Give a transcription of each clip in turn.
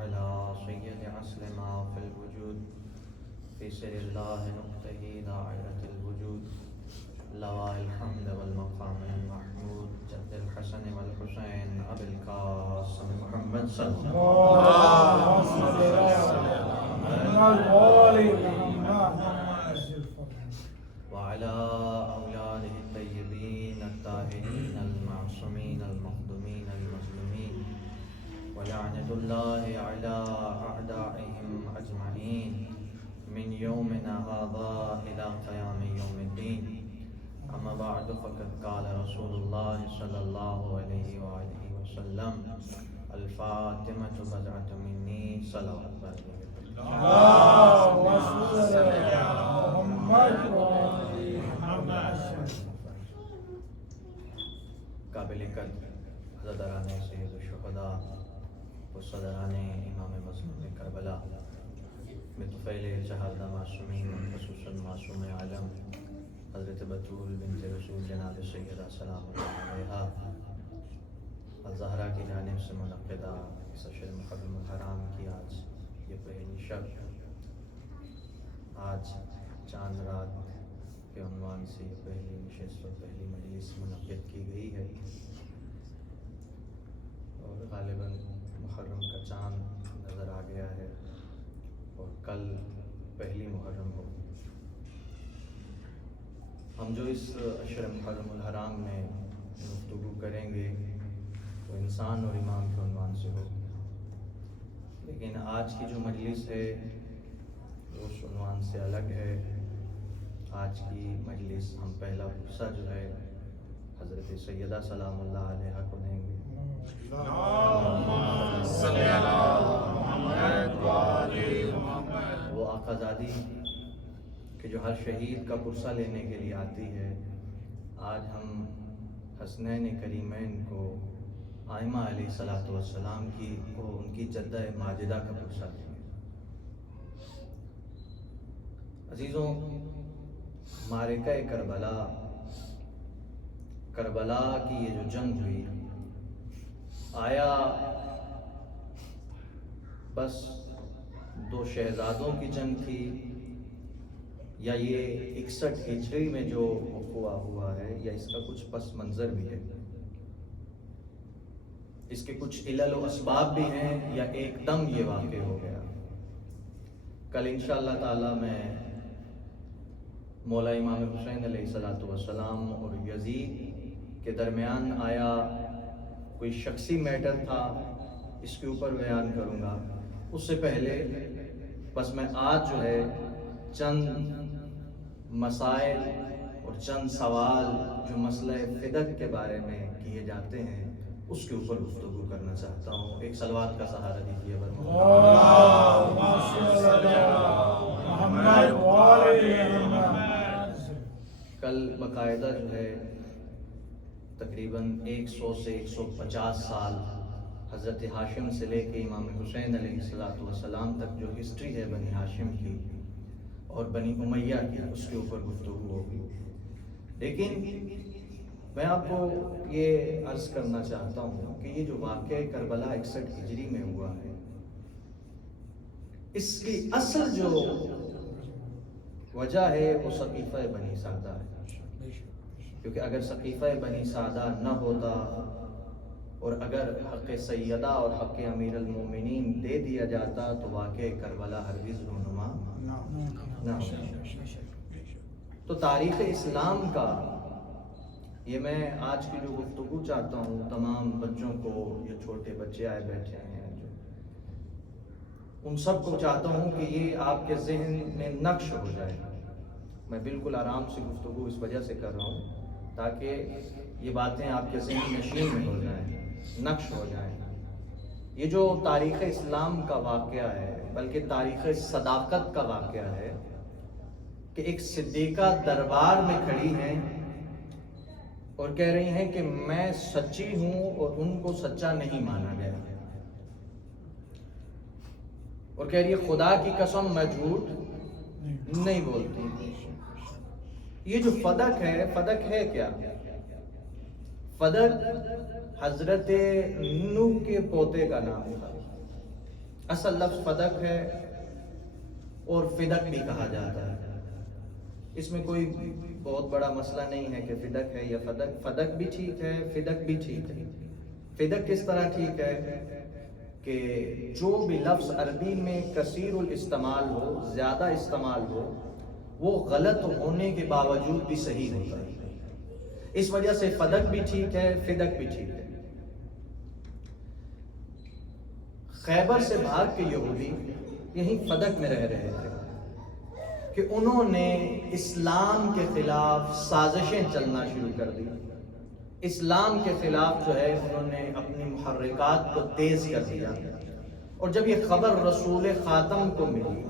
على سيد عسل ما في الوجود في سر الله نقطه داعرة الوجود لواء الحمد والمقام المحمود جد الحسن والحسين أبي القاسم محمد صلى الله عليه وسلم وعلى أولاده الطيبين الطاهرين المعصومين المخدومين المظلومين ولعنة الله على أعدائهم أجمعين من يومنا هذا إلى قيام يوم الدين. أما بعد فقد قال رسول الله صلى الله عليه وآله وسلم الفاطمة بضعة مني صلوات عليه. قابل قدر حضران سید الشہداء و صدران امام مظلوم کربلا بطفیل چہاردہ معصومین خصوصاً معصوم عالم حضرت بطول بنت رسول جناب سیدہ سلام اللہ علیہا الزہرا کی جانب سے منعقدہ اس اشر محرم الحرام کی آج یہ پہلی شب، آج چاند رات کے عنوان سے یہ پہلی نشست و پہلی مجلس منعقد کی گئی ہے، اور غالباً محرم کا چاند نظر آ گیا ہے اور کل پہلی محرم ہو۔ ہم جو اس اشر محرم الحرام میں گفتگو کریں گے وہ انسان اور امام کے عنوان سے ہو، لیکن آج کی جو مجلس ہے وہ اس عنوان سے الگ ہے۔ آج کی مجلس ہم پہلا پرسہ جو ہے حضرت سیدہ سلام اللہ علیہا کو دیں گے۔ وہ آقا زادی کہ جو ہر شہید کا پرسہ لینے کے لیے آتی ہے، آج ہم حسنین کریمین کو آئمہ علیہ السلام کی کو ان کی جدہ ماجدہ کا پرسہ دیں گے۔ عزیزوں، معرکہ کربلا کی یہ جو جنگ ہوئی، آیا بس دو شہزادوں کی جنگ تھی یا یہ 61 ہجری میں جو وقوع ہوا ہے، یا اس کا کچھ پس منظر بھی ہے، اس کے کچھ علل و اسباب بھی ہیں، یا ایک دم یہ واقع ہو گیا؟ کل انشاءاللہ تعالی میں مولا امام حسین علیہ السلام اور یزید کے درمیان آیا کوئی شخصی میٹر تھا، اس کے اوپر بیان کروں گا۔ اس سے پہلے بس میں آج جو ہے چند مسائل اور چند سوال جو مسئلہ فدق کے بارے میں کیے جاتے ہیں اس کے اوپر گفتگو کرنا چاہتا ہوں۔ ایک صلوات کا سہارا دیجیے کل باقاعدہ جو ہے تقریباً 100 سے 150 سال حضرت ہاشم سے لے کے امام حسین علیہ السلام تک جو ہسٹری ہے بنی ہاشم کی اور بنی امیہ کی، اس کے اوپر گفتگو ہوگی۔ لیکن میں آپ کو یہ عرض کرنا چاہتا ہوں کہ یہ جو واقعہ کربلا 61 ہجری میں ہوا ہے، اس کی اصل جو وجہ ہے وہ سقیفہ بنی سعدہ ہے، کیونکہ اگر سقیفہ بنی سعدہ نہ ہوتا اور اگر حق سیدہ اور حق امیر المومنین دے دیا جاتا تو واقعہ کربلا ہرگز رونما نہ ہوتا۔ تو تاریخ اسلام کا یہ میں آج کی جو گفتگو چاہتا ہوں تمام بچوں کو، یہ چھوٹے بچے آئے بیٹھے ہیں جو، ان سب کو چاہتا ہوں کہ یہ آپ کے ذہن میں نقش ہو جائے۔ میں بالکل آرام سے گفتگو اس وجہ سے کر رہا ہوں تاکہ یہ باتیں آپ کے ذہن نشین میں ہو جائیں، نقش ہو جائیں۔ یہ جو تاریخ اسلام کا واقعہ ہے، بلکہ تاریخ صداقت کا واقعہ ہے کہ ایک صدیقہ دربار میں کھڑی ہیں اور کہہ رہی ہیں کہ میں سچی ہوں اور ان کو سچا نہیں مانا گیا، اور کہہ رہی ہے خدا کی قسم میں جھوٹ نہیں بولتی۔ یہ جو فدق ہے کیا؟ فدق حضرت نوح کے پوتے کا نام تھا۔ اصل لفظ فدق ہے اور فدق بھی کہا جاتا ہے، اس میں کوئی بہت بڑا مسئلہ نہیں ہے کہ فدق ہے یا فدق، فدق بھی ٹھیک ہے، فدق بھی ٹھیک ہے۔ فدق کس طرح ٹھیک ہے کہ جو بھی لفظ عربی میں کثیر الاستعمال ہو، زیادہ استعمال ہو، وہ غلط ہونے کے باوجود بھی صحیح ہوتا ہے، اس وجہ سے فدق بھی ٹھیک ہے، فدق بھی ٹھیک ہے۔ خیبر سے بھاگ کے یہودی یہیں فدق میں رہ رہے تھے کہ انہوں نے اسلام کے خلاف سازشیں چلنا شروع کر دی، اسلام کے خلاف جو ہے انہوں نے اپنی محرکات کو تیز کر دیا۔ اور جب یہ خبر رسول خاتم کو ملی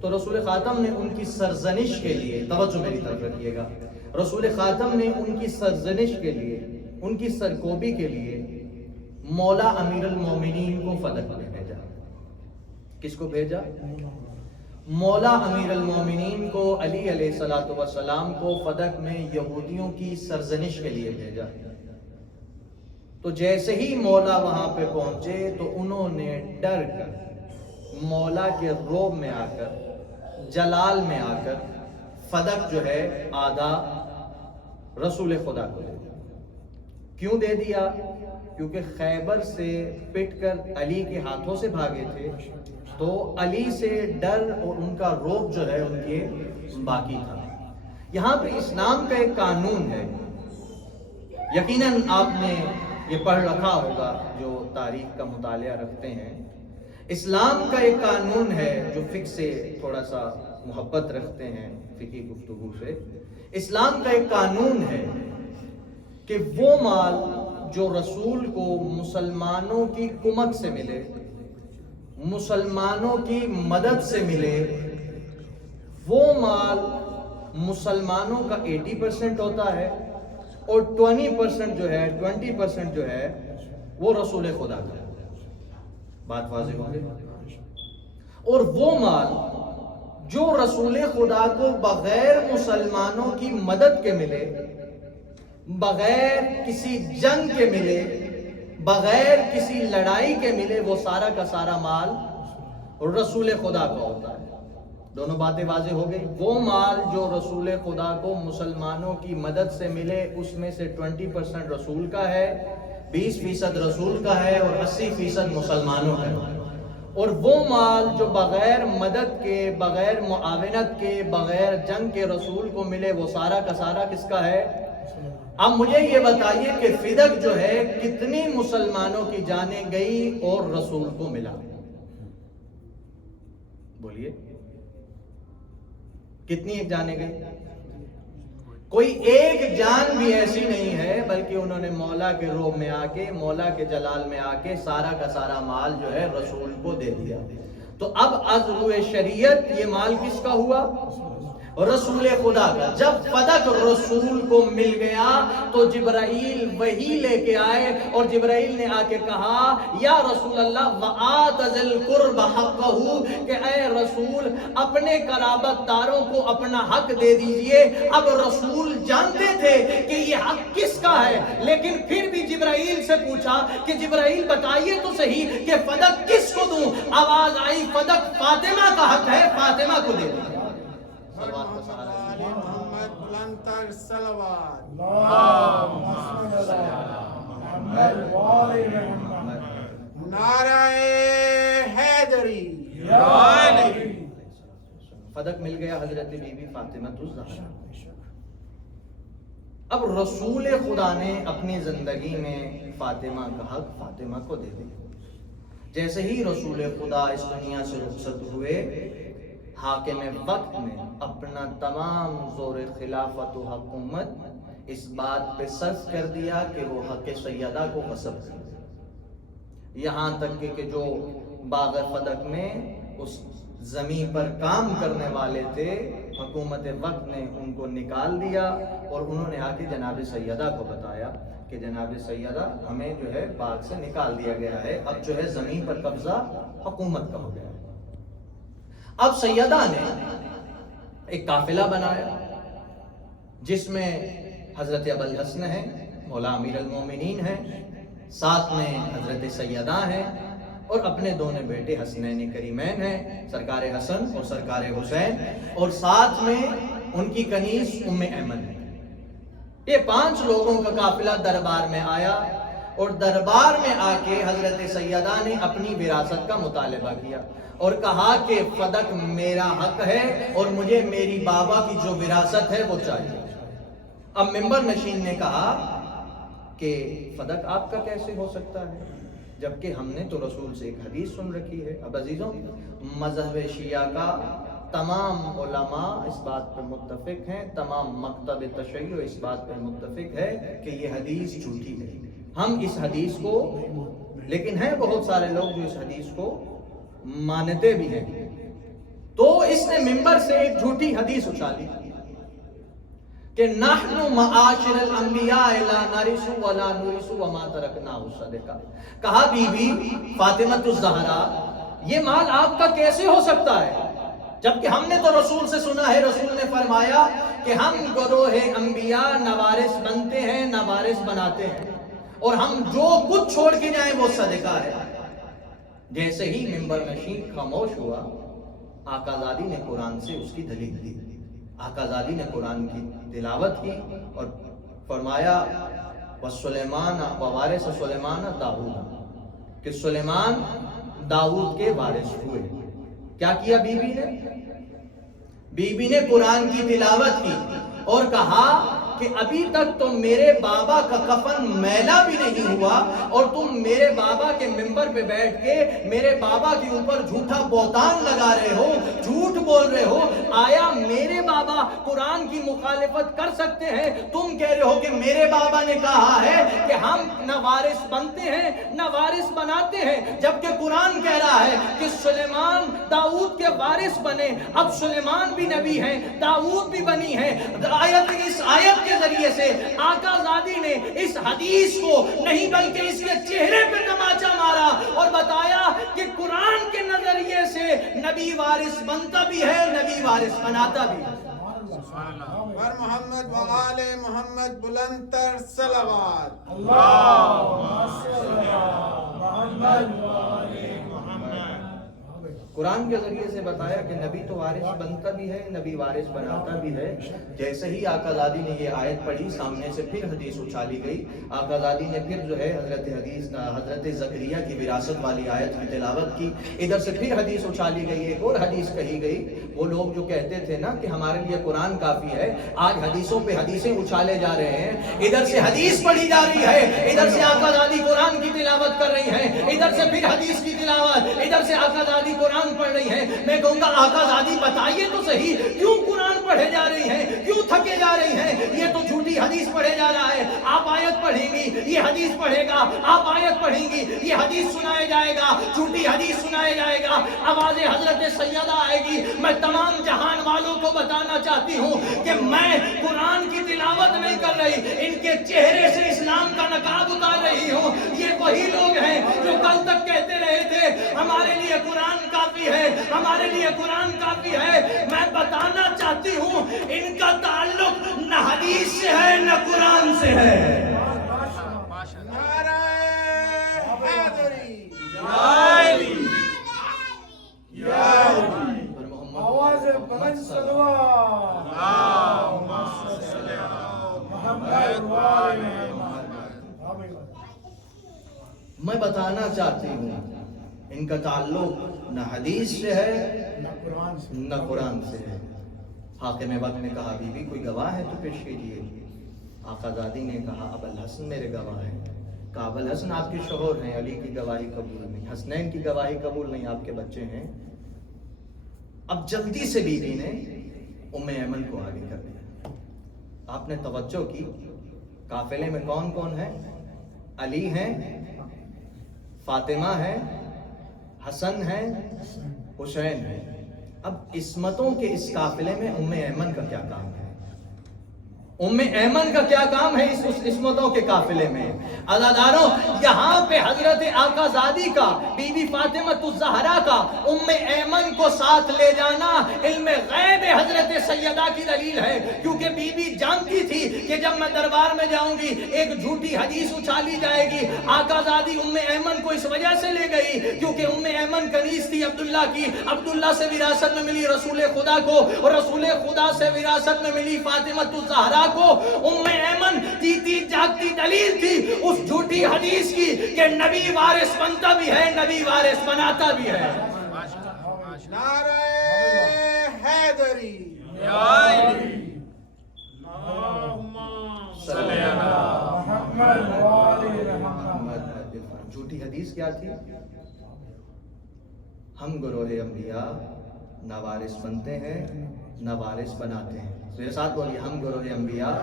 تو رسول خاتم نے ان کی سرزنش کے لیے، توجہ میری طرف رکھیے گا، رسول خاتم نے ان کی سرزنش کے لیے، ان کی سرکوبی کے لیے مولا امیر المومنین کو فدق میں بھیجا۔ کس کو بھیجا؟ مولا امیر المومنین کو، علی علیہ الصلوۃ والسلام کو فدق میں یہودیوں کی سرزنش کے لیے بھیجا۔ تو جیسے ہی مولا وہاں پہ پہنچے تو انہوں نے ڈر کر مولا کے روب میں آ کر، جلال میں آ کر فدق جو ہے آدھا رسول خدا کو دے دیا۔ کیوں دے دیا؟ کیونکہ خیبر سے پٹ کر علی کے ہاتھوں سے بھاگے تھے، تو علی سے ڈر اور ان کا روب جو ہے ان کے باقی تھا۔ یہاں پہ اسلام کا ایک قانون ہے، یقیناً آپ نے یہ پڑھ رکھا ہوگا جو تاریخ کا مطالعہ رکھتے ہیں۔ اسلام کا ایک قانون ہے، جو فقہ سے تھوڑا سا محبت رکھتے ہیں، فقہی گفتگو سے، اسلام کا ایک قانون ہے کہ وہ مال جو رسول کو مسلمانوں کی کمک سے ملے، مسلمانوں کی مدد سے ملے، وہ مال مسلمانوں کا 80% ہوتا ہے اور 20% جو ہے وہ رسول خدا کا ہے۔ بات واضح ہو گئی؟ اور وہ مال جو رسول خدا کو بغیر مسلمانوں کی مدد کے ملے، بغیر کسی جنگ کے ملے، بغیر کسی لڑائی کے ملے، وہ سارا کا سارا مال رسول خدا کا ہوتا ہے۔ دونوں باتیں واضح ہو گئی۔ وہ مال جو رسول خدا کو مسلمانوں کی مدد سے ملے، اس میں سے 20% رسول کا ہے، 20% رسول کا ہے اور 80% مسلمانوں کا ہے۔ اور وہ مال جو بغیر مدد کے، بغیر معاونت کے، بغیر جنگ کے رسول کو ملے، وہ سارا کا سارا کس کا ہے؟ اب مجھے یہ بتائیے کہ فدق جو ہے کتنی مسلمانوں کی جانیں گئی اور رسول کو ملا؟ بولیے، کتنی ایک جانیں گئی؟ کوئی ایک جان بھی ایسی نہیں ہے، بلکہ انہوں نے مولا کے روب میں آ کے، مولا کے جلال میں آ کے سارا کا سارا مال جو ہے رسول کو دے دیا۔ تو اب از روئے شریعت یہ مال کس کا ہوا؟ رسول خدا کا۔ جب فدق رسول کو مل گیا تو جبرائیل وحی لے کے آئے اور جبرائیل نے آ کے کہا، یا رسول اللہ وآت ذی القرب حقہ، کہ اے رسول اپنے قرابت داروں کو اپنا حق دے دیجئے۔ اب رسول جانتے تھے کہ یہ حق کس کا ہے، لیکن پھر بھی جبرائیل سے پوچھا کہ جبرائیل بتائیے تو صحیح کہ فدق کس کو دوں؟ آواز آئی فدق فاطمہ کا حق ہے، فاطمہ کو دے دیں۔ محمد بلند تر صلوات۔ نعرہ حیدری۔ فدق مل گیا حضرت بی بی فاطمہ الزہرا۔ اب رسول خدا نے اپنی زندگی میں فاطمہ کا حق فاطمہ کو دے دیا۔ جیسے ہی رسول خدا اس دنیا سے رخصت ہوئے، حاکم وقت نے اپنا تمام زور خلافت و حکومت اس بات پہ صرف کر دیا کہ وہ حق سیدہ کو غصب کر دے، یہاں تک کہ جو باغ فدق میں اس زمین پر کام کرنے والے تھے، حکومت وقت نے ان کو نکال دیا اور انہوں نے آ کے جناب سیدہ کو بتایا کہ جناب سیدہ ہمیں جو ہے باغ سے نکال دیا گیا ہے، اب جو ہے زمین پر قبضہ حکومت کا ہو گیا ہے۔ اب سیدہ نے ایک قافلہ بنایا جس میں حضرت ابوالحسن ہیں، مولا امیر المومنین ہیں، ساتھ میں حضرت سیدہ ہیں اور اپنے دونوں بیٹے حسنین کریمین ہیں، سرکار حسن اور سرکار حسین، اور ساتھ میں ان کی کنیز ام ایمن ہے۔ یہ 5 لوگوں کا قافلہ دربار میں آیا اور دربار میں آ کے حضرت سیدہ نے اپنی وراثت کا مطالبہ کیا اور کہا کہ فدق میرا حق ہے اور مجھے میری بابا کی جو وراثت ہے وہ چاہیے۔ اب منبر نشین نے کہا کہ فدق آپ کا کیسے ہو سکتا ہے، جبکہ ہم نے تو رسول سے ایک حدیث سن رکھی ہے۔ اب عزیزوں، مذہب شیعہ کا تمام علماء اس بات پر متفق ہیں، تمام مکتب تشیع اس بات پر متفق ہے کہ یہ حدیث جھوٹی ہے۔ ہم اس حدیث کو، لیکن ہیں بہت سارے لوگ جو اس حدیث کو مانتے بھی ہیں، تو اس نے منبر سے ایک جھوٹی حدیث اچھالی کہ نحن معاشر الانبیاء لا نرث ولا نورث وما ترکناہ صدقہ۔ کہا بی بی فاطمۃ الزہرا، یہ مال آپ کا کیسے ہو سکتا ہے، جبکہ ہم نے تو رسول سے سنا ہے، رسول نے فرمایا کہ ہم گروہ انبیاء نہ وارث بنتے ہیں نہ وارث بناتے ہیں، اور ہم جو کچھ چھوڑ کے جائیں وہ صدقہ ہے۔ جیسے ہی منبر نشین خاموش ہوا، آقا زادی نے قرآن سے اس کی دلیل دی۔ آقا زادی نے قرآن کی تلاوت کی اور فرمایا وَسُلَيْمَانَ وَوَارِثَ سُلَيْمَانَ داؤد، کہ سلیمان داؤد کے وارث ہوئے۔ کیا کیا بی بی نے؟ بی بی نے قرآن کی تلاوت کی اور کہا کہ ابھی تک تو میرے بابا کا کفن میلا بھی نہیں ہوا اور تم میرے بابا کے منبر پہ بیٹھ کے میرے بابا کے اوپر جھوٹا بہتان لگا رہے ہو، جھوٹ بول رہے ہو۔ آیا میرے بابا قرآن کی مخالفت کر سکتے ہیں؟ تم کہہ رہے ہو کہ میرے بابا نے کہا ہے کہ ہم نہ وارث بنتے ہیں نہ وارث بناتے ہیں، جبکہ قرآن کہہ رہا ہے کہ سلیمان داؤد کے وارث بنے۔ اب سلیمان بھی نبی ہیں، داؤد بھی بنی ہے۔ اس آیت کے ذریعے سے آقا زادی نے اس حدیث کو نہیں بلکہ اس کے چہرے پہ تماچا مارا اور بتایا کہ قرآن کے نظریے سے نبی وارث بنتا بھی ہے، نبی وارث بناتا بھی ہے۔ پر محمد و آل محمد بلند تر صلوات۔ قرآن کے ذریعے سے بتایا کہ نبی تو وارث بنتا بھی ہے، نبی وارث بناتا بھی ہے۔ جیسے ہی آقا زادی نے یہ آیت پڑھی، سامنے سے پھر حدیث اچھالی گئی۔ آقا زادی نے پھر جو ہے حضرت زکریا کی وراثت والی آیت کی تلاوت کی، ادھر سے پھر حدیث اچھالی گئی، ایک اور حدیث کہی گئی۔ وہ لوگ جو کہتے تھے نا کہ ہمارے لیے قرآن کافی ہے، آج حدیثوں پہ حدیثیں اچھالے جا رہے ہیں۔ ادھر سے حدیث پڑھی جا رہی ہے، ادھر سے آقا زادی قرآن کی تلاوت کر رہی ہیں، ادھر سے پھر حدیث کی تلاوت، ادھر سے آقا زادی قرآن پڑھ رہی ہیں۔ میں کہوں گا آقا زادی بتائیے تو صحیح، کیوں قرآن پڑھے جا رہی ہیں، کیوں تھکے جا رہی ہیں؟ یہ تو جھوٹی حدیث پڑھے جا رہا ہے۔ آپ آیت پڑھیں گی، یہ حدیث پڑھے گا، آپ آیت پڑھیں گی، یہ حدیث سنائے جائے گا، جھوٹی حدیث سنائے جائے گا، آواز حضرت سیدہ آئے گی۔ میں تمام جہان والوں کو بتانا چاہتی ہوں کہ میں قرآن کی تلاوت نہیں کر رہی، ان کے چہرے سے اسلام کا نقاب اتار رہی ہوں۔ یہ وہی لوگ ہیں جو کل تک کہتے رہے تھے ہمارے لیے قرآن کافی ہے، ہمارے لیے قرآن کافی ہے۔ میں بتانا چاہتی ہوں ان کا تعلق نہ حدیث سے ہے نہ قرآن سے ہے۔ نعرہ حیدری، آواز بلند صلوات۔ میں بتانا چاہتی ہوں ان کا تعلق نہ حدیث سے ہے نہ قرآن سے ہے۔ حاکم وقت نے کہا بی بی کوئی گواہ ہے تو پیش کیجیے۔ آقا زادی نے کہا ابوالحسن میرے گواہ ہیں۔ کہا ابوالحسن آپ کے شوہر ہیں، علی کی گواہی قبول نہیں، حسنین کی گواہی قبول نہیں، آپ کے بچے ہیں۔ اب جلدی سے بی بی نے ام ایمن کو آگے کر دیا۔ آپ نے توجہ کی، قافلے میں کون کون ہے؟ علی ہیں، فاطمہ ہے، حسن ہے، حسین ہے۔ اب عصمتوں کے اس قافلے میں ام ایمن کا کیا کام ہے؟ ایمن کا کیا کام ہے اس عصمتوں کے قافلے میں؟ عزاداروں، یہاں پہ حضرت آقا زادی کا، بی بی فاطمہ الزہرا کا ایمن کو ساتھ لے جانا علم غیب حضرت سیدہ کی دلیل ہے، کیونکہ بی بی جانتی تھی کہ جب میں دربار میں جاؤں گی ایک جھوٹی حدیث اچھالی جائے گی۔ آقا زادی ایمن کو اس وجہ سے لے گئی کیونکہ ایمن کنیز تھی عبداللہ کی، عبداللہ سے وراثت میں ملی رسول خدا کو، اور رسول خدا سے وراثت میں ملی فاطمہ الزہرا کو۔ ایمن تیتی جاگتی دلیل تھی اس جھوٹی حدیث کی کہ نبی وارث بنتا بھی ہے، نبی وارث بناتا بھی ہے۔ نعرہ حیدری، جھوٹی حدیث کیا تھی؟ ہم گروہ انبیاء نہ وارث بنتے ہیں نہ وارث بناتے ہیں۔ میرے ساتھ بولیے، ہم گروہ انبیاء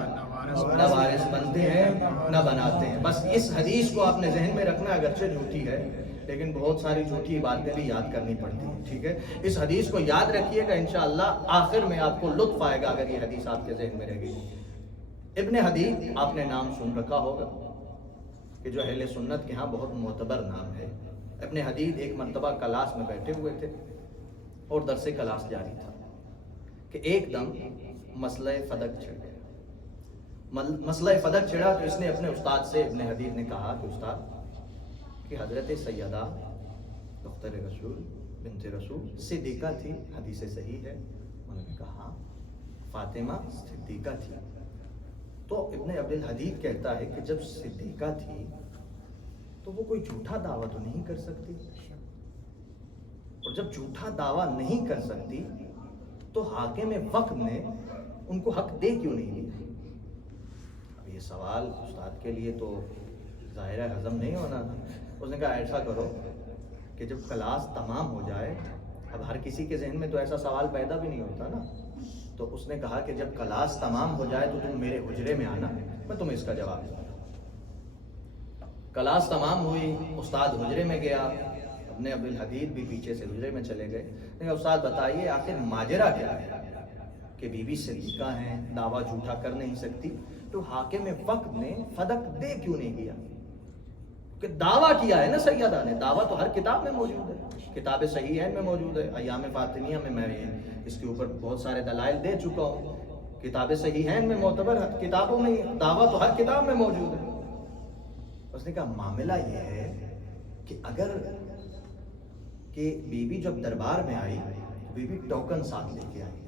نہ وارث بنتے ہیں نہ بناتے ہیں۔ بس اس حدیث کو آپ نے ذہن میں رکھنا، اگرچہ جھوٹی ہے لیکن بہت ساری جھوٹی باتیں بھی یاد کرنی پڑتی ہیں، ٹھیک ہے؟ اس حدیث کو یاد رکھیے گا، انشاءاللہ آخر میں آپ کو لطف آئے گا اگر یہ حدیث آپ کے ذہن میں رہ گئی۔ ابن حدید آپ نے نام سن رکھا ہوگا کہ جو اہل سنت کے ہاں بہت معتبر نام ہے۔ ابن حدید ایک مرتبہ کلاس میں بیٹھے ہوئے تھے اور درس کلاس جاری تھا کہ ایک دم مسئلہ فدق چھڑ گیا۔ مسئلہ فدق چھڑا تو اس نے اپنے استاد سے، ابن حدید نے کہا کہ استاد، کہ حضرت سیدہ دختر رسول بنت رسول صدیقہ تھی، حدیث صحیح ہے؟ انہوں نے کہا فاطمہ صدیقہ تھی۔ تو ابن عبد الحدید کہتا ہے کہ جب صدیقہ تھی تو وہ کوئی جھوٹا دعویٰ تو نہیں کر سکتی، اور جب جھوٹا دعویٰ نہیں کر سکتی تو حاکم وقت نے ان کو حق دے کیوں نہیں دیا؟ اب یہ سوال استاد کے لیے تو ظاہرہ ہضم نہیں ہونا۔ اس نے کہا ایسا کرو کہ جب کلاس تمام ہو جائے، اب ہر کسی کے ذہن میں تو ایسا سوال پیدا بھی نہیں ہوتا نا، تو اس نے کہا کہ جب کلاس تمام ہو جائے تو تم میرے حجرے میں آنا، میں تمہیں اس کا جواب دوں۔ کلاس تمام ہوئی، استاد حجرے میں گیا، ابن عبد الحدید بھی پیچھے سے حجرے میں چلے گئے۔ لیکن استاد بتائیے آخر ماجرا کیا ہے کہ بی بی صدیقہ ہیں، دعویٰ جھوٹا کر نہیں سکتی، تو حاکم وقت نے فدق دے کیوں نہیں کیا؟ کہ دعویٰ کیا ہے نا سیدہ نے، دعویٰ تو ہر کتاب میں موجود ہے، کتاب صحیح ہے میں موجود ہے، ایام فاطمیہ میں اس کے اوپر بہت سارے دلائل دے چکا ہوں، کتاب صحیح ہیں میں معتبر کتابوں میں، دعویٰ تو ہر کتاب میں موجود ہے۔ اس نے کہا معاملہ یہ ہے کہ اگر کہ بی بی جب دربار میں آئی، بی بی ٹوکن ساتھ لے کے آئی۔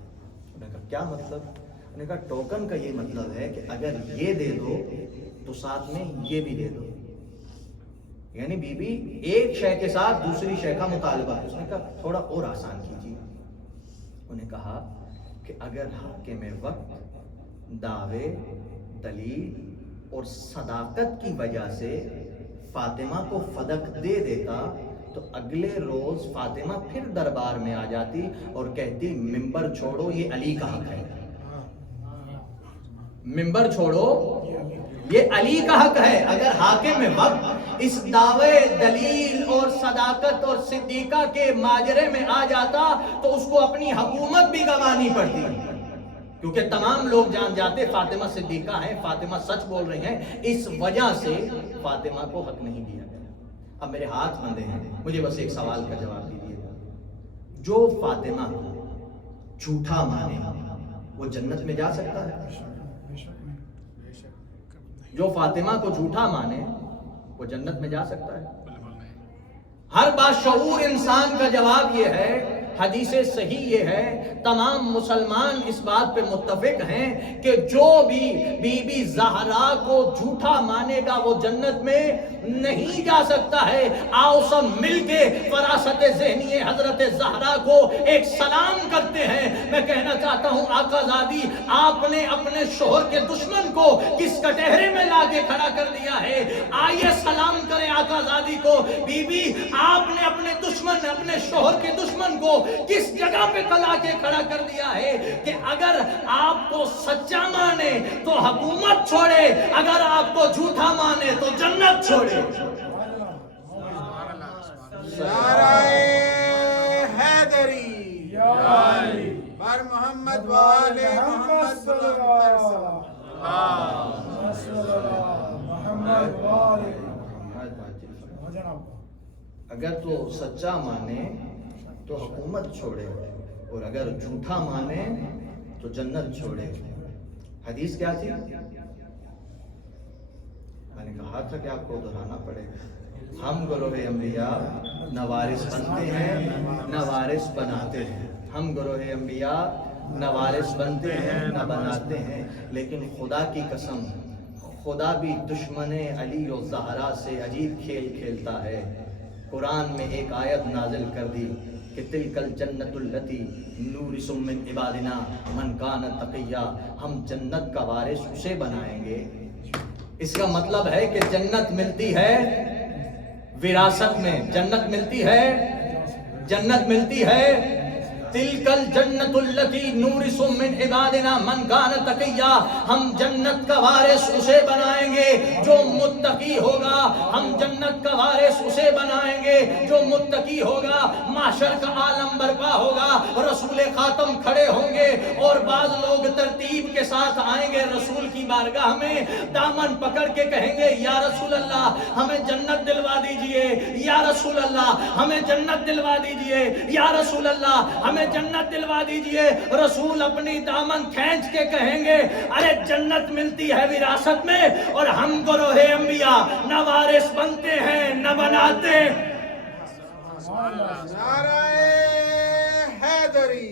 انہوں نے کہا کیا مطلب؟ انہوں نے کہا ٹوکن کا یہ مطلب ہے کہ اگر یہ دے دو تو ساتھ میں یہ بھی دے دو، یعنی بی بی ایک شے کے ساتھ دوسری شے کا مطالبہ۔ اس نے کہا تھوڑا اور آسان کیجیے۔ انہوں نے کہا کہ اگر حاکم وقت دعوے، دلیل اور صداقت کی وجہ سے فاطمہ کو فدق دے دیتا تو اگلے روز فاطمہ پھر دربار میں آ جاتی اور کہتی ممبر چھوڑو، یہ علی کا حق ہے، ممبر چھوڑو یہ علی کا حق ہے۔ اگر حاکم وقت اس دعوے، دلیل اور صداقت اور صدیقہ کے ماجرے میں آ جاتا تو اس کو اپنی حکومت بھی گنوانی پڑتی، کیونکہ تمام لوگ جان جاتے فاطمہ صدیقہ ہیں، فاطمہ سچ بول رہی ہیں، اس وجہ سے فاطمہ کو حق نہیں دیا گیا۔ اب میرے ہاتھ بندھے ہیں، مجھے بس ایک سوال کا جواب دیجیے گا، جو فاطمہ کو جھوٹا مانے وہ جنت میں جا سکتا ہے؟ جو فاطمہ کو جھوٹا مانے وہ جنت میں جا سکتا ہے؟ ہر باشعور انسان کا جواب یہ ہے، حدیث صحیح یہ ہے، تمام مسلمان اس بات پہ متفق ہیں کہ جو بھی بی بی زہرا کو جھوٹا مانے گا وہ جنت میں نہیں جا سکتا ہے۔ آؤ سب مل کے فراست ذہنی حضرت زہرا کو ایک سلام کرتے ہیں۔ میں کہنا چاہتا ہوں آقا زادی، آپ نے اپنے شوہر کے دشمن کو کس کٹہرے میں لا کے کھڑا کر دیا ہے؟ آئیے سلام کریں آقا زادی کو۔ بی بی، آپ نے اپنے دشمن، اپنے شوہر کے دشمن کو کس جگہ پہ لا کے کھڑا کر دیا ہے کہ اگر آپ کو سچا مانے تو حکومت چھوڑے، اگر آپ کو جھوٹا مانے تو جنت چھوڑے۔ نعرہ حیدری بر محمد و آل محمد صلی اللہ علیہ وسلم۔ محمد والے اگر تو سچا مانے تو حکومت چھوڑے اور اگر جھوٹا مانے تو جنت چھوڑے. حدیث کیا تھی؟ میں نے کہا تھا کہ آپ کو دہرانا پڑے گا. ہم گروہ انبیاء نہ وارث بنتے ہیں نہ وارث بناتے ہیں. ہم گروہ انبیاء نہ وارث بنتے ہیں نہ بناتے ہیں. لیکن خدا کی قسم خدا بھی دشمن علی و زہرا سے عجیب کھیل کھیلتا ہے. قرآن میں ایک آیت نازل کر دی کہ تلک الجنت التی نورث من عبادنا من کان تقیا. ہم جنت کا وارث اسے بنائیں گے. اس کا مطلب ہے کہ جنت ملتی ہے وراثت میں. جنت ملتی ہے تلک الجنت التی نورث من عبادنا من کان تقیا. ہم جنت کا وارث اسے بنائیں گے جو متقی ہوگا. ہم جنت کا وارث اسے بنائیں گے جو متقی ہوگا. معاشر کا عالم برپا ہوگا. رسول خاتم کھڑے ہوں گے اور بعض لوگ ترتیب کے ساتھ آئیں گے رسول کی بارگاہ میں, دامن پکڑ کے کہیں گے یا رسول اللہ ہمیں جنت دلوا دیجئے, یا رسول اللہ ہمیں جنت دلوا دیجئے, یا رسول اللہ ہمیں جنت دلوا دیجئے. رسول اپنی دامن کھینچ کے کہیں گے ارے جنت ملتی ہے وراثت میں اور ہم گروہ انبیاء نہ وارث بنتے ہیں نہ بناتے. نعرہ حیدری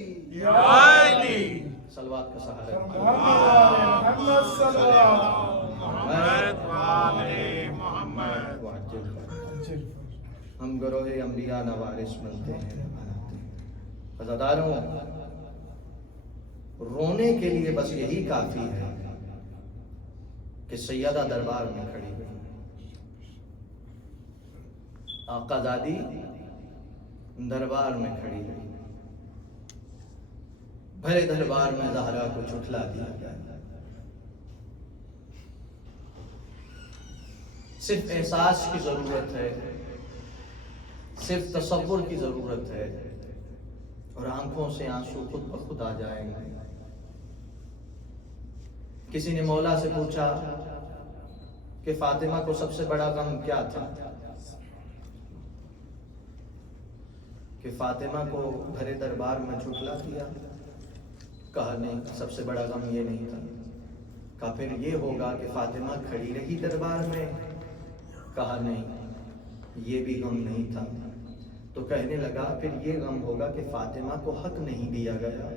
صلوات کا سہارا. محمد صلی اللہ ہم گروہ انبیاء نہ وارث بنتے ہیں نہ بناتے ہیں. عزاداروں, رونے کے لیے بس یہی کافی ہے کہ سیدہ دربار میں کھڑی ہوئی, آقا زادی دربار میں کھڑی ہوئی, بھرے دربار میں زہرا کو جھٹلا دیا گیا. صرف احساس کی ضرورت ہے, صرف تصور کی ضرورت ہے اور آنکھوں سے آنسو خود بخود آ جائیں گے. کسی نے مولا سے پوچھا کہ فاطمہ کو سب سے بڑا غم کیا تھا؟ کہ فاطمہ کو بھرے دربار میں جھٹلا دیا. کہا نہیں, سب سے بڑا غم یہ نہیں تھا. کہا پھر یہ ہوگا کہ فاطمہ کھڑی رہی دربار میں. کہا نہیں, یہ بھی غم نہیں تھا. تو کہنے لگا پھر یہ غم ہوگا کہ فاطمہ کو حق نہیں دیا گیا.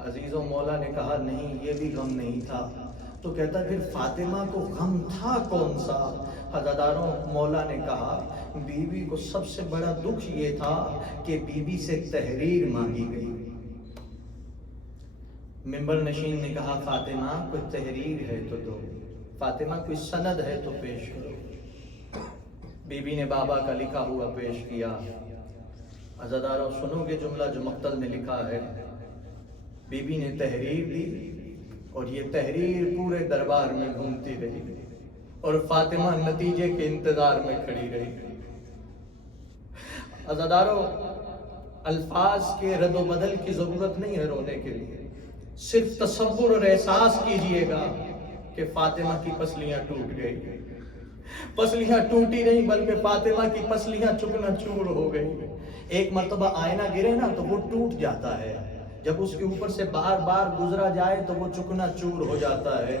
عزیزوں, مولا نے کہا نہیں یہ بھی غم نہیں تھا. تو کہتا پھر فاطمہ کو غم تھا کون سا؟ حضرتاروں, مولا نے کہا بیوی کو سب سے بڑا دکھ یہ تھا کہ بیوی سے تحریر مانگی گئی. منبر نشین نے کہا فاطمہ کوئی تحریر ہے تو دو, فاطمہ کوئی سند ہے تو پیش کرو. بیوی نے بابا کا لکھا ہوا پیش کیا. عزاداروں سنو گے جملہ جو مقتل نے لکھا ہے. بیوی نے تحریر دی اور یہ تحریر پورے دربار میں گھومتی رہی اور فاطمہ نتیجے کے انتظار میں کھڑی رہی. عزاداروں, الفاظ کے رد و بدل کی ضرورت نہیں ہے رونے کے لیے. صرف تصور اور احساس کیجئے گا کہ فاطمہ کی پسلیاں ٹوٹ گئی. پسلیاں ٹوٹی نہیں بلکہ فاطمہ کی پسلیاں چکنا چور ہو گئی. ایک مرتبہ آئینہ گرے نا تو وہ ٹوٹ جاتا ہے, جب اس کے اوپر سے بار بار گزرا جائے تو وہ چکنا چور ہو جاتا ہے.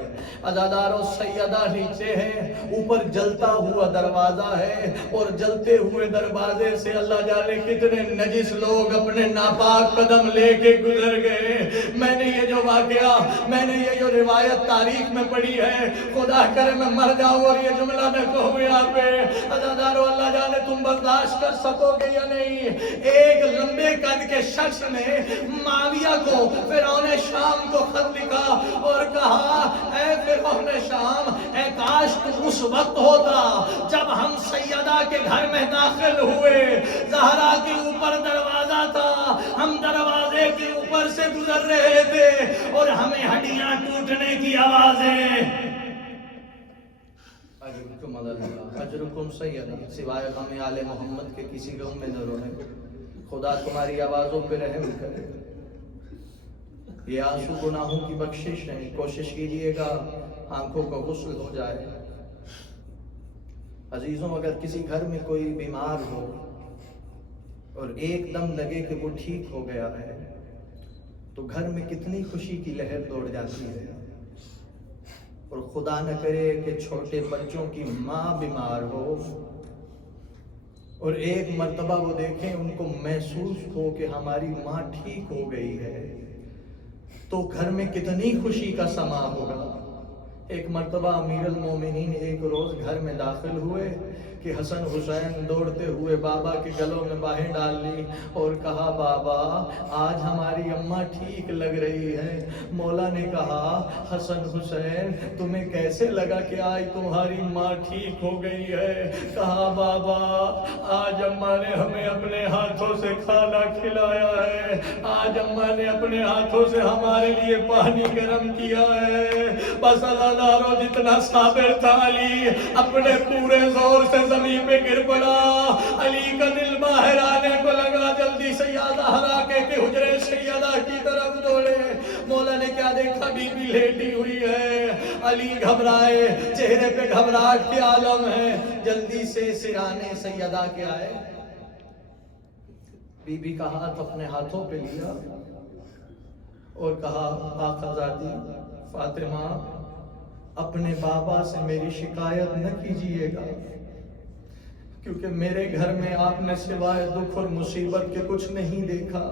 عزاداروں, سیدہ نیچے ہے, اوپر جلتا ہوا دروازہ ہے اور جلتے ہوئے دروازے سے اللہ جانے کتنے نجس لوگ اپنے ناپاک قدم لے کے گزر گئے. میں نے یہ جو واقعہ, میں نے یہ جو روایت تاریخ میں پڑھی ہے, خدا کرے میں مر جاؤں اور یہ جملہ نہ کہوں یہاں پہ. عزاداروں, اللہ جانے تم برداشت کر سکو گے یا نہیں. ایک لمبے قد کے شخص نے معاویہ کو, فرعون شام کو خط لکھا اور کہا اے فرعون شام, اے کاش تو اس وقت ہوتا جب ہم سیدہ کے گھر میں داخل ہوئے. زہرا کے اوپر دروازہ تھا, ہم دروازے کے اوپر سے گزر رہے تھے اور ہمیں ہڈیاں ٹوٹنے کی آوازیں. اجرکم سیدہ, سوائے غم آل محمد کے کسی غم میں نہ رونے. خدا تمہاری آوازوں پہ رحم کرے. یہ آنسو گناہوں کی بخشش ہے، کوشش کیجئے گا آنکھوں کا غسل ہو جائے۔ عزیزوں، اگر کسی گھر میں کوئی بیمار ہو اور ایک دم لگے کہ وہ ٹھیک ہو گیا ہے تو گھر میں کتنی خوشی کی لہر دوڑ جاتی ہے۔ اور خدا نہ کرے کہ چھوٹے بچوں کی ماں بیمار ہو اور ایک مرتبہ وہ دیکھیں، ان کو محسوس ہو کہ ہماری ماں ٹھیک ہو گئی ہے، تو گھر میں کتنی خوشی کا سما ہوگا۔ ایک مرتبہ امیر المومنین ایک روز گھر میں داخل ہوئے کہ حسن حسین دوڑتے ہوئے بابا کے گلوں میں باہیں ڈال لی اور کہا، بابا آج ہماری اماں ٹھیک لگ رہی ہے۔ مولا نے کہا، حسن حسین تمہیں کیسے لگا کہ آج تمہاری ماں ٹھیک ہو گئی ہے؟ کہا، بابا آج اماں نے ہمیں اپنے ہاتھوں سے کھانا کھلایا ہے، آج اماں نے اپنے ہاتھوں سے ہمارے لیے پانی گرم کیا ہے۔ بس عزادارو، جتنا صابر تھا علی اپنے پورے زور سے زمین پہ گر پڑا۔ علی کا دل باہر آنے کو لگا، جلدی سیدہ زہرا کے حجرے سیدہ کی طرف دوڑے۔ مولا نے کیا دیکھا، بی بی لیٹی ہوئی ہے، علی گھبرائے، چہرے پہ گھبراہٹ کے عالم ہے، جلدی سے سرانے سیدہ کے آئے، بی بی کا ہاتھ اپنے ہاتھوں پہ لیا اور کہا، آقازادی فاطمہ اپنے بابا سے میری شکایت نہ کیجئے گا، کیونکہ میرے گھر میں آپ نے سوائے دکھ اور مصیبت کے کچھ نہیں دیکھا۔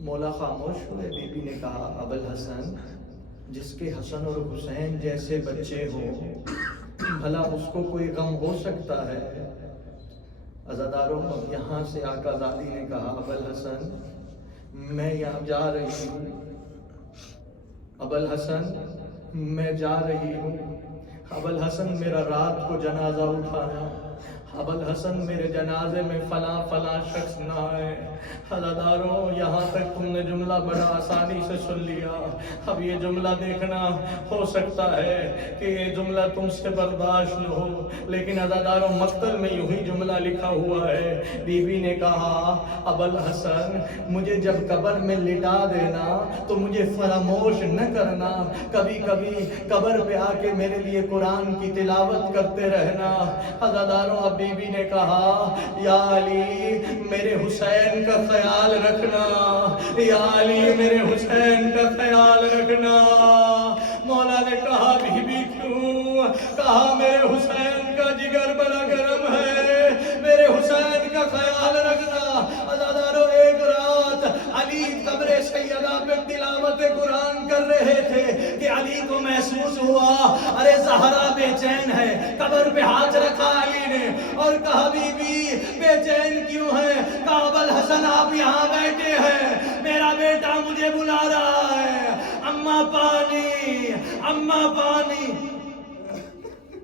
مولا خاموش ہوئے۔ بی بی نے کہا، ابوالحسن جس کے حسن اور حسین جیسے بچے ہوں بھلا اس کو کوئی غم ہو سکتا ہے؟ عزاداروں، یہاں سے آقازادی نے کہا، ابوالحسن میں یہاں جا رہی ہوں، ابوالحسن میں جا رہی ہوں، ابوالحسن میرا رات کو جنازہ اٹھانا، ابوالحسن میرے جنازے میں فلاں فلاں شخص نہ آئے۔ عزاداروں، یہاں تک تم نے جملہ بڑا آسانی سے سن لیا، اب یہ جملہ دیکھنا ہو سکتا ہے کہ یہ جملہ تم سے برداشت نہ ہو، لیکن عزاداروں مقتل میں یوں ہی جملہ لکھا ہوا ہے۔ بی بی نے کہا، ابوالحسن مجھے جب قبر میں لٹا دینا تو مجھے فراموش نہ کرنا، کبھی کبھی قبر پہ آ کے میرے لیے قرآن کی تلاوت کرتے رہنا۔ عزاداروں، اب بی بی نے کہا، یا علی میرے حسین کا خیال رکھنا، یا علی میرے حسین کا خیال رکھنا۔ مولا نے کہا، بی بی کیوں؟ کہا، میرے حسین کا جگر بڑا گرم ہے، میرے حسین کا خیال رکھنا۔ عزاداروں، ایک رات علی قبر سیدہ پہ تلاوت قرآن کر رہے تھے کہ علی کو محسوس ہوا، ارے زہرا بے چین ہے۔ قبر پہ ہاتھ رکھا علی نے اور کہا، بی بی بے چین کیوں ہے؟ کہا، ابوالحسن آپ یہاں بیٹھے ہیں، میرا بیٹا مجھے بلا رہا ہے، اماں پانی، اماں پانی۔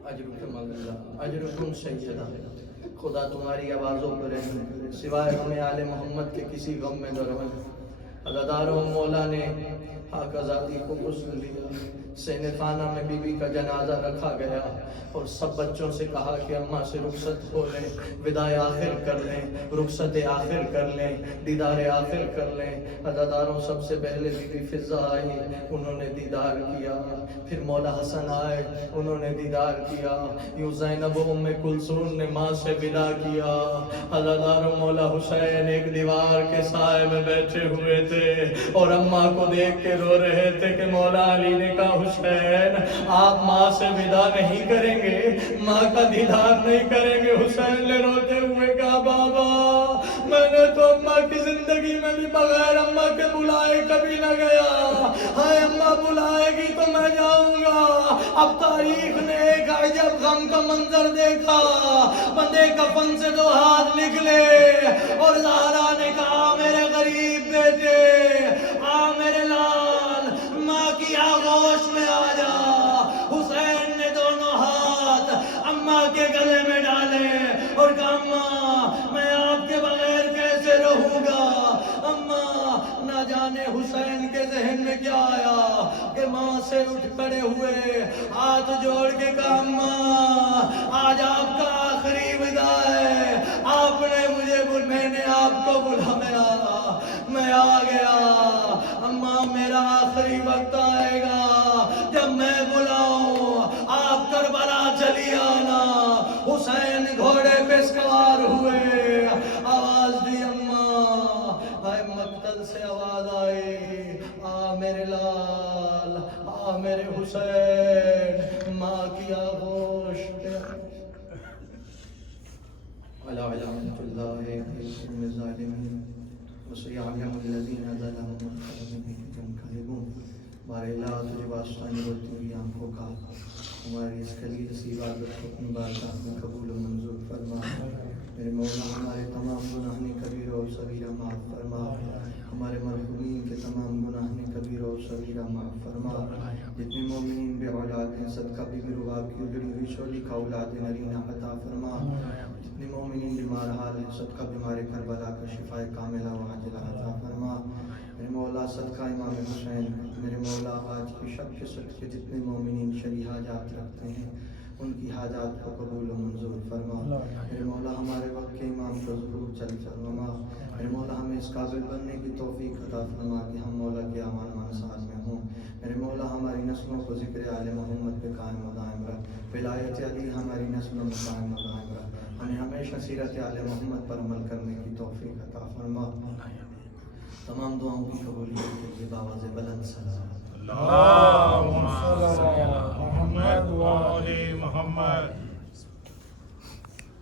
اجرکم اللہ، اجرکم سیدہ، خدا تمہاری آوازوں پر رحم کرے، سوائے ہمیں آل محمد کے کسی غم میں نہ رہے۔ عزاداروں، مولا نے آقازادی کو غسل دیا، سینہ خانہ میں بی بی کا جنازہ رکھا گیا اور سب بچوں سے کہا کہ اماں سے رخصت ہو لیں، وداع آخر کر لیں، رخصت آخر کر لیں، دیدار آخر کر لیں۔ عزاداروں، سب سے پہلے بی بی فضہ آئی، انہوں نے دیدار کیا، پھر مولا حسن آئے، انہوں نے دیدار کیا، یوں زینب و ام کلثوم نے ماں سے ودا کیا۔ عزاداروں، مولا حسین ایک دیوار کے سائے میں بیٹھے ہوئے تھے اور اماں کو دیکھ کے رو رہے تھے کہ مولا علی نے کہا، حسین آپ ماں سے ودا نہیں کریں گے، ماں کا دیدار نہیں کریں گے؟ حسین نے روتے ہوئے کہا، بابا میں نے تو اماں کی زندگی میں بھی بغیر اماں کے بلائے کبھی نہ گیا، ہائے اماں بلائے گی تو میں جاؤں گا۔ اب تاریخ نے ایک عجب غم کا منظر دیکھا، بندے کفن سے دو ہاتھ نکلے اور زہرا نے کہا، میرے غریب بیٹے آ، میرے لال ماں کی آغوش میں آ جا۔ حسین نے دونوں ہاتھ اماں کے گلے میں ڈالے اور کہا، اماں میں آپ کے بغیر کیسے رہوں گا؟ اماں نہ جانے حسین کے ذہن میں کیا آیا کہ ماں سے اٹھ کھڑے ہوئے، ہاتھ جوڑ کے کہا، اماں آج آپ کا آخری ودا ہے، آپ نے مجھے میں نے آپ کو بلایا، میں آ گیا۔ اماں میرا آخری وقت آئے گا جب میں بلاؤں آپ کربلا چلی آنا. حسین گھوڑے پہ سوار ہوئے, آواز دی اماں, آئے مقتل سے آواز آئی, آ میرے لال, آ میرے حسین, ماں کی آغوش پہ. وَلَا عَلَامَةُ اللَّهِ فِي الظَّالِمِينَ وَسَيَعْلَمُ الَّذِينَ ظَلَمُوا مَا يَنقَلِبُونَ. ہمارے اللہ تجھے واسطہ روتی ہوئی آنکھوں کا ہماری اس خلیل سی عبادت کو اپنی بارگاہ میں قبول و منظور فرما. میرے مولا ہمارے تمام گناہ کبیرہ و صغیرہ معاف فرما. ہمارے مرحومین کے تمام گناہ کبیرہ و صغیرہ معاف فرما. جتنے مومنین بے اولاد ہیں صدقہ بی بی رباب کی اجڑی ہوئی شولی کا اولاد نرینہ عطا فرما. جتنے مومنین بیمار حال ہیں صدقہ بیمار کربلا کا شفاء کاملہ و عاجلہ عطا فرما. میرے مولا صدقہ امام حسین, میرے مولا آج کی شب کے صدقے جتنے مومنین شرعی حاجات رکھتے ہیں ان کی حاجات کو قبول و منظور فرما. میرے مولا ہمارے وقت کے امام کو ضرور چل فرما. میرے مولا ہمیں اس قابل بننے کی توفیق عطا فرما کہ ہم مولا کے امان منصات میں ہوں. میرے مولا ہماری نسلوں کو ذکر آل محمد پہ قائم و دائم رکھ. ولایت علی ہماری نسلوں میں قائم و دائم رکھ. ہمیں ہمیشہ سیرت آل محمد پر عمل کرنے کی توفیق عطا فرما. تمام دعاؤں کی قبولیت کے لیے باواز بلند صلوات. اللهم صل على محمد وآل محمد.